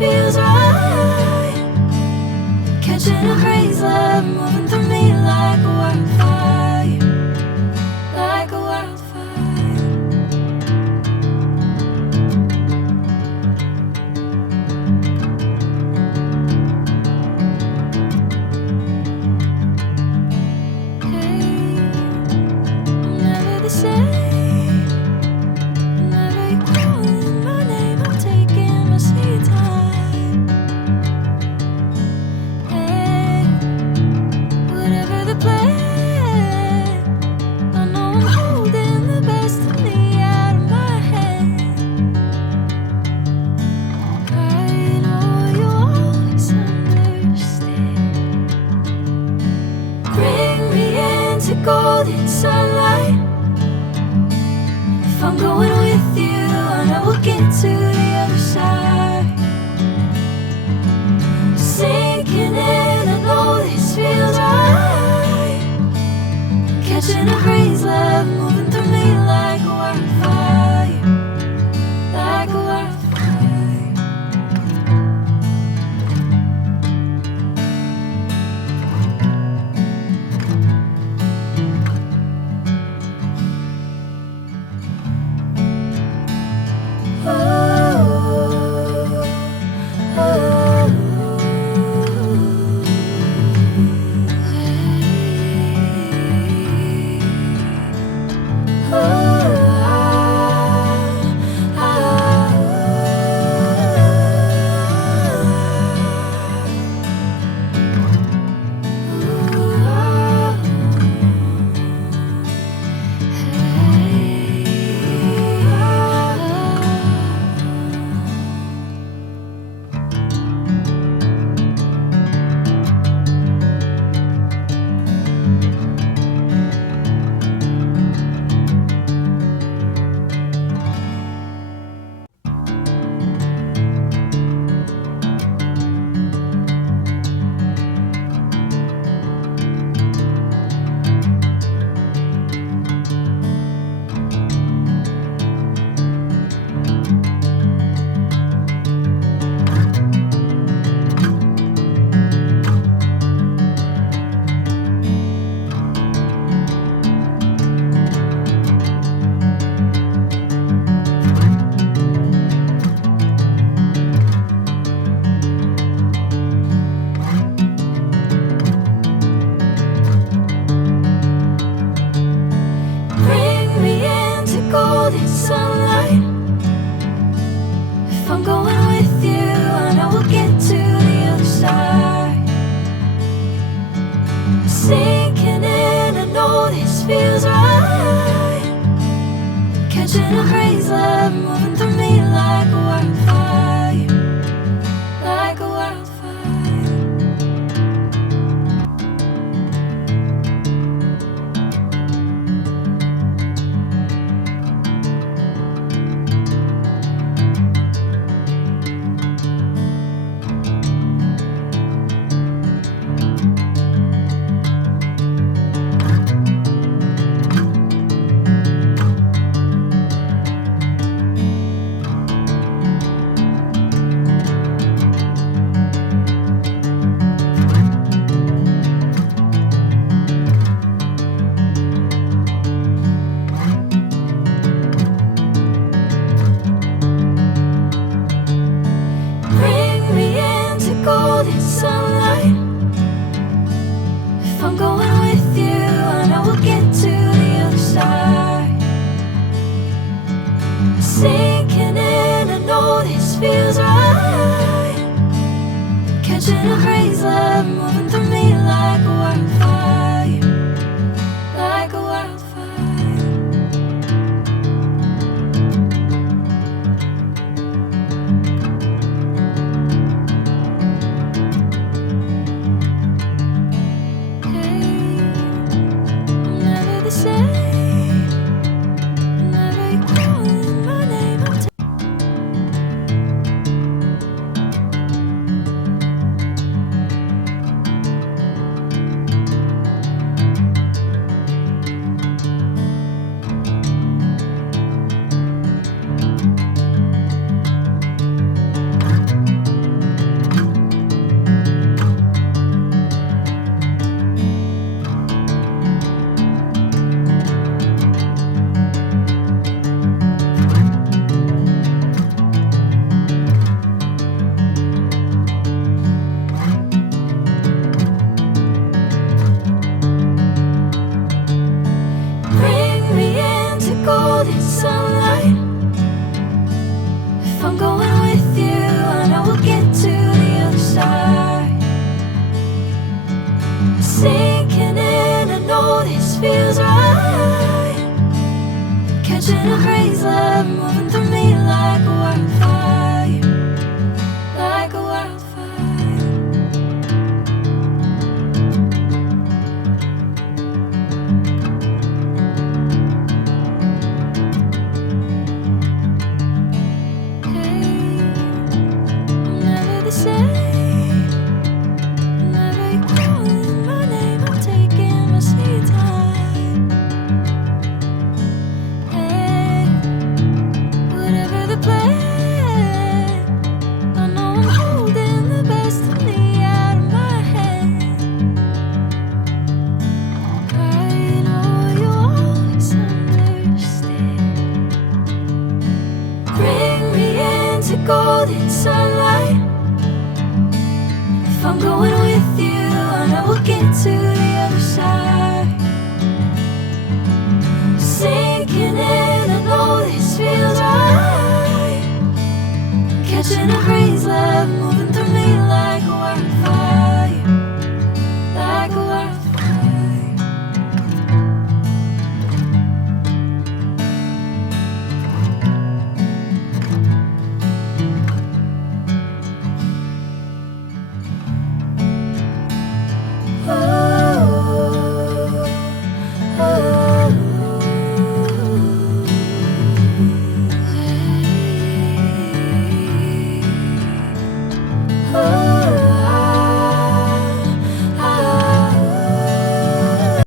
feels right. Catching a craze, love moving through me like a wildfire, like a wildfire. Hey, I'm never the same. Whenever you're calling my name, I'm taking my sweet time. Hey, whatever the plan, I know I'm holding the best of me out of my hand. I know you always understand. Bring me into golden sunlight. If I'm going with you, I know we'll get to the other side. Sinking in, I know this feels right. Catching a craze, love moving through me like a wildfire, like a wildfire. Bring me into golden sunlight. If I'm going with you, I know we'll get to the other side. Sinking in, I know this feels right. Catching a craze, love moving through me like a wildfire, like a wildfire. Bring me into golden sunlight. If I'm going with you, I know we'll get to the other side. Sinking in, I know this feels right. Catching a craze, love moving through me like a wildfire, like a wildfire. Hey, I'm never the same. Whenever you're calling my name, I'm feels right. Catching a craze, love moving through me like a wildfire, like a wildfire. Hey, I'm never the same. Whenever you're calling my name, I'm taking my sweet time. Hey, whatever the plan, I know I'm holding the best of me out of my hand. I know you always understand. Bring me into golden sunlight. If I'm going